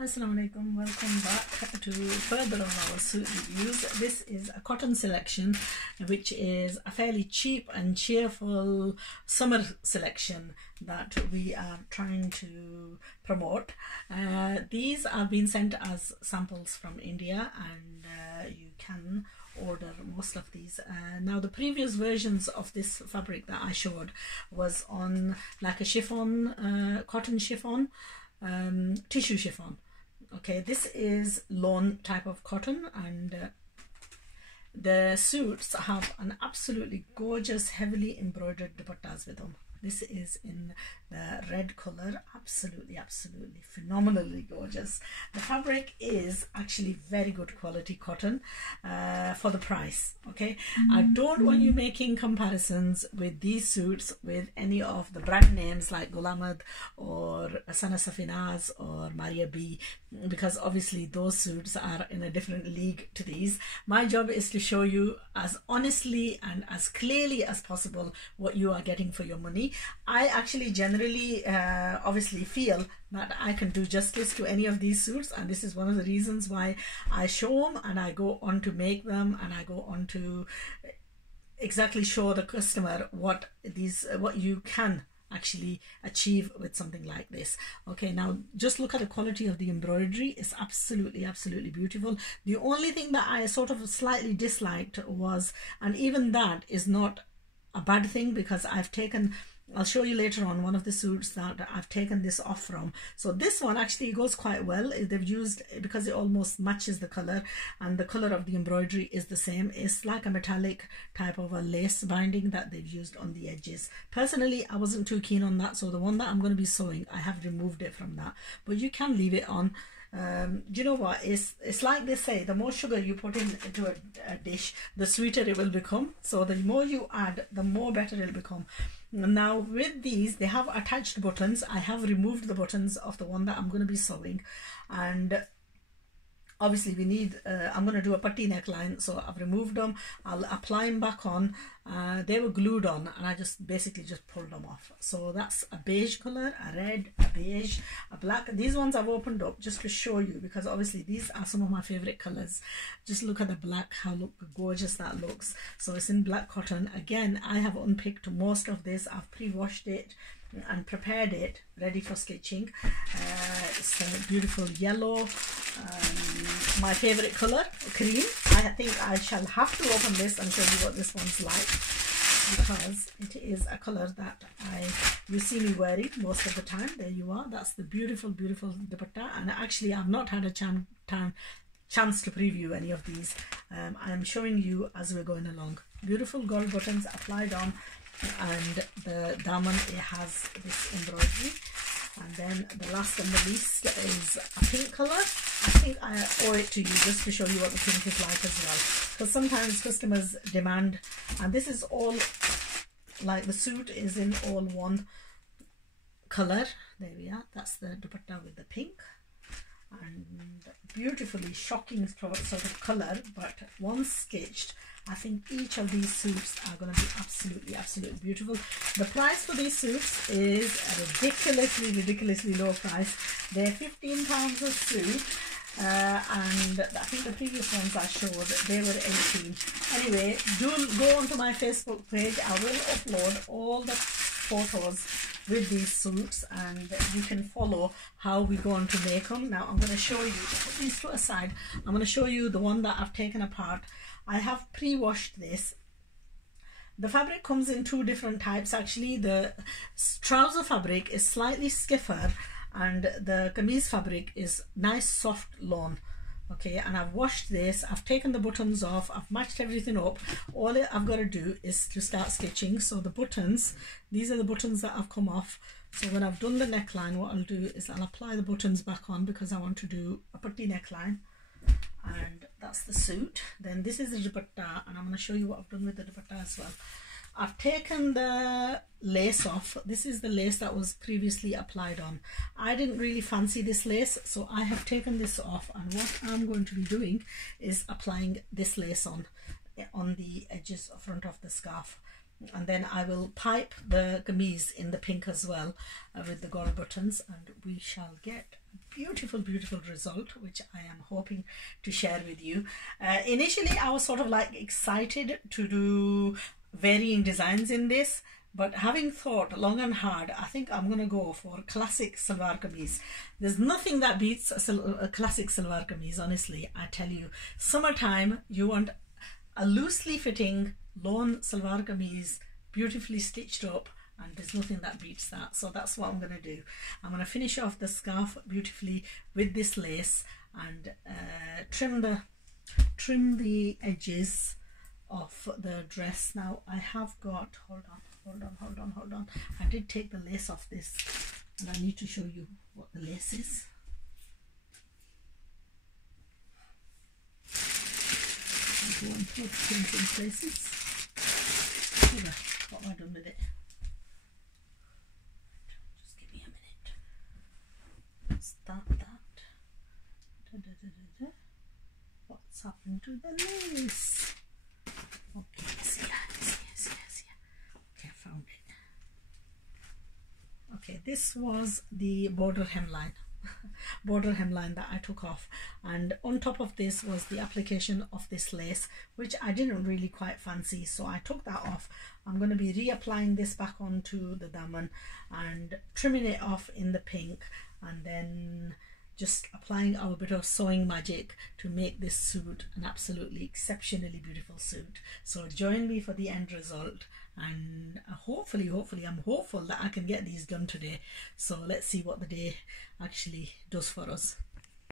Assalamu alaikum, welcome back to further on our suit reviews. This is a cotton selection which is a fairly cheap and cheerful summer selection that we are trying to promote. These have been sent as samples from India, and you can order most of these. Now the previous versions of this fabric that I showed was on like a chiffon, cotton chiffon, tissue chiffon. Okay, this is lawn type of cotton, and the suits have an absolutely gorgeous heavily embroidered dupattas with them. This is in the red color, absolutely phenomenally gorgeous. The fabric is actually very good quality cotton for the price. Okay, I don't want you making comparisons with these suits with any of the brand names like Gul Ahmad or Sana Safinaz or Maria B, because obviously those suits are in a different league to these. My job is to show you as honestly and as clearly as possible what you are getting for your money. I actually generally obviously feel that I can do justice to any of these suits, and this is one of the reasons why I show them and I go on to make them, and I go on to exactly show the customer what you can actually achieve with something like this. Okay, now just look at the quality of the embroidery. It's absolutely beautiful. The only thing that I sort of slightly disliked was, and even that is not a bad thing, because I'll show you later on one of the suits that I've taken this off from. So this one actually goes quite well. They've used, because it almost matches the color, and the color of the embroidery is the same. It's like a metallic type of a lace binding that they've used on the edges. Personally, I wasn't too keen on that, so the one that I'm going to be sewing, I have removed it from that, but you can leave it on. You know what, it's like they say, the more sugar you put into a dish, the sweeter it will become. So the more you add, the more better it'll become. Now with these, they have attached buttons. I have removed the buttons of the one that I'm going to be sewing, and obviously we need I'm going to do a patti neckline, so I've removed them. I'll apply them back on. They were glued on, and I just basically pulled them off. So that's a beige color, a red, a beige, a black. These ones I've opened up just to show you, because obviously these are some of my favorite colors. Just look at the black, how gorgeous that looks. So it's in black cotton. Again, I have unpicked most of this. I've pre-washed it and prepared it ready for stitching. It's a beautiful yellow, my favorite color, cream. I think I shall have to open this and show you what this one's like, because it is a color that you see me wearing most of the time. There you are. That's the beautiful dupatta, and actually I've not had a chance to preview any of these. I'm showing you as we're going along. Beautiful gold buttons applied on, and the daman, it has this embroidery. And then the last and the least is a pink color. I think I owe it to you just to show you what the pink is like as well, because sometimes customers demand, and this is all like the suit is in all one color. There we are. That's the dupatta with the pink, and beautifully shocking sort of color, but once stitched, I think each of these suits are going to be absolutely beautiful. The price for these suits is a ridiculously low price. They're £15 a suit, and I think the previous ones I showed, they were 18. Anyway, do go onto my Facebook page. I will upload all the photos with these suits, and you can follow how we go on to make them. Now I'm going to show you, put these to aside, I'm going to show you the one that I've taken apart. I have pre-washed this. The fabric comes in two different types actually. The trouser fabric is slightly stiffer, and the kameez fabric is nice soft lawn. Okay, and I've washed this, I've taken the buttons off, I've matched everything up. All I've got to do is to start stitching. So the buttons, these are the buttons that have come off. So when I've done the neckline, what I'll do is I'll apply the buttons back on, because I want to do a patti neckline. And that's the suit. Then this is the dupatta, and I'm going to show you what I've done with the dupatta as well. I've taken the lace off. This is the lace that was previously applied on. I didn't really fancy this lace, so I have taken this off, and what I'm going to be doing is applying this lace on the edges front of the scarf. and then I will pipe the kameez in the pink as well with the gold buttons, and we shall get a beautiful result, which I am hoping to share with you. Initially I was sort of like excited to do varying designs in this, but having thought long and hard, I think I'm gonna go for classic salwar kameez. There's nothing that beats a classic salwar kameez, honestly. I tell you, summertime, you want a loosely fitting lawn salwar kameez, beautifully stitched up, and there's nothing that beats that. So that's what I'm going to do. I'm going to finish off the scarf beautifully with this lace and trim the edges of the dress. Now I have got, hold on, I did take the lace off this, and I need to show you what the lace is. I'll go and put things in places. What have I done with it? Just give me a minute. Start that. What's happened to the lace? Okay, it's here. Okay, I found it. Okay, this was the border hemline. That I took off, and on top of this was the application of this lace, which I didn't really quite fancy, so I took that off. I'm going to be reapplying this back onto the daman and trimming it off in the pink, and then just applying our bit of sewing magic to make this suit an absolutely exceptionally beautiful suit. So join me for the end result, and hopefully I'm hopeful that I can get these done today. So let's see what the day actually does for us.